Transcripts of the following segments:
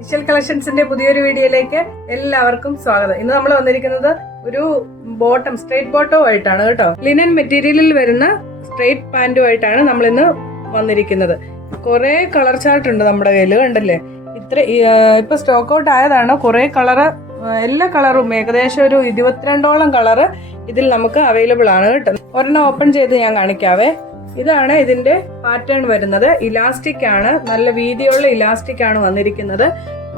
Visual കളക്ഷൻസിന്റെ പുതിയൊരു വീഡിയോയിലേക്ക് എല്ലാവർക്കും സ്വാഗതം. ഇന്ന് നമ്മൾ വന്നിരിക്കുന്നത് ഒരു ബോട്ടം, സ്ട്രൈറ്റ് ബോട്ടം ആയിട്ടാണ് കേട്ടോ. ലിനൻ മെറ്റീരിയലിൽ വരുന്ന സ്ട്രൈറ്റ് പാന്റുമായിട്ടാണ് നമ്മൾ ഇന്ന് വന്നിരിക്കുന്നത്. കുറെ കളർ ചാർട്ട് ഉണ്ട് നമ്മുടെ കയ്യിൽ, കണ്ടല്ലേ? ഇപ്പൊ സ്റ്റോക്ക് ഔട്ട് ആയതാണ്. കുറെ കളറ്, എല്ലാ കളറും ഏകദേശം ഒരു 22ഓളം കളറ് ഇതിൽ നമുക്ക് അവൈലബിൾ ആണ് കേട്ടോ. ഒരെണ്ണം ഓപ്പൺ ചെയ്ത് ഞാൻ കാണിക്കാവേ. ഇതാണ് ഇതിന്റെ പാറ്റേൺ വരുന്നത്. ഇലാസ്റ്റിക് ആണ്, നല്ല വീതിയുള്ള ഇലാസ്റ്റിക് ആണ് വന്നിരിക്കുന്നത്.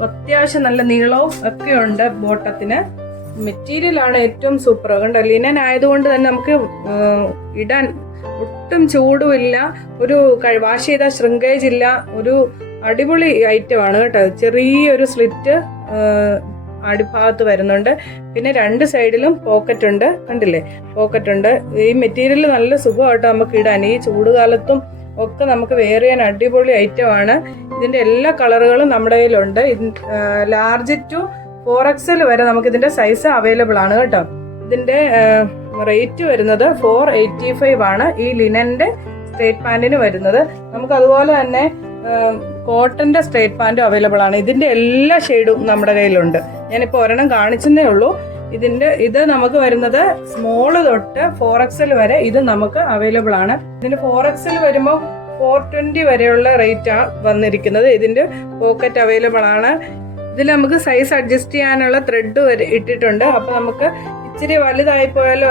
അത്യാവശ്യം നല്ല നീളവും ഒക്കെ ഉണ്ട് ബോട്ടത്തിന്. മെറ്റീരിയൽ ആണ് ഏറ്റവും സൂപ്പർ. കണ്ടോ, ലിനൻ ആയതുകൊണ്ട് തന്നെ നമുക്ക് ഇടാൻ ഒട്ടും ചൂടുമില്ല, ഒരു വാഷ് ചെയ്താൽ ശ്രിങ്കേജ് ഇല്ല, ഒരു അടിപൊളി ഐറ്റം ആണ് കേട്ടോ. ചെറിയൊരു സ്ലിറ്റ് അടിഭാഗത്ത് വരുന്നുണ്ട്. പിന്നെ രണ്ട് സൈഡിലും പോക്കറ്റ് ഉണ്ട്, കണ്ടില്ലേ? പോക്കറ്റ് ഉണ്ട്. ഈ മെറ്റീരിയൽ നല്ല സുഖമായിട്ട് നമുക്ക് ഇടാൻ, ഈ ചൂടുകാലത്തും ഒക്കെ നമുക്ക് വെയർ ചെയ്യാൻ അടിപൊളി ഐറ്റം ആണ്. ഇതിന്റെ എല്ലാ കളറുകളും നമ്മുടെ കയ്യിലുണ്ട്. ലാർജ് ടു 4XL വരെ നമുക്ക് ഇതിന്റെ സൈസ് അവൈലബിൾ ആണ് കേട്ടോ. ഇതിന്റെ റേറ്റ് വരുന്നത് 485 ആണ് ഈ ലിനന്റെ സ്ട്രേറ്റ് പാന്റിന് വരുന്നത്. നമുക്ക് അതുപോലെ തന്നെ കോട്ടന്റെ സ്ട്രേറ്റ് പാന്റും അവൈലബിൾ ആണ്. ഇതിന്റെ എല്ലാ ഷെയ്ഡും നമ്മുടെ കയ്യിലുണ്ട്. ഞാനിപ്പോൾ ഒരെണ്ണം കാണിച്ചതേ ഉള്ളൂ. ഇത് നമുക്ക് വരുന്നത് സ്മോള് തൊട്ട് 4XL വരെ ഇത് നമുക്ക് അവൈലബിൾ ആണ്. ഇതിന്റെ 4XL വരുമ്പോൾ 420 വരെയുള്ള റേറ്റാണ് വന്നിരിക്കുന്നത്. ഇതിന്റെ പോക്കറ്റ് അവൈലബിൾ ആണ്. ഇതിൽ നമുക്ക് സൈസ് അഡ്ജസ്റ്റ് ചെയ്യാനുള്ള ത്രെഡ് വരെ ഇട്ടിട്ടുണ്ട്. അപ്പൊ നമുക്ക് ഇച്ചിരി വലുതായി പോയാലോ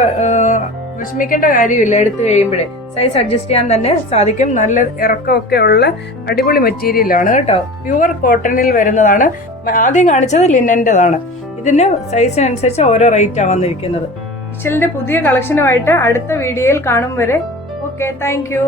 വിഷമിക്കേണ്ട കാര്യമില്ല. എടുത്തു കഴിയുമ്പോഴേ സൈസ് അഡ്ജസ്റ്റ് ചെയ്യാൻ തന്നെ സാധിക്കും. നല്ല ഇറക്കമൊക്കെ ഉള്ള അടിപൊളി മെറ്റീരിയലാണ് കേട്ടോ. പ്യുവർ കോട്ടണിൽ വരുന്നതാണ്. ആദ്യം കാണിച്ചത് ലിനന്റേതാണ്. ഇതിന് സൈസിനനുസരിച്ച് ഓരോ റേറ്റാണ് വന്നിരിക്കുന്നത്. വിഷലിന്റെ പുതിയ കളക്ഷനുമായിട്ട് അടുത്ത വീഡിയോയിൽ കാണും വരെ ഓക്കെ, താങ്ക് യു.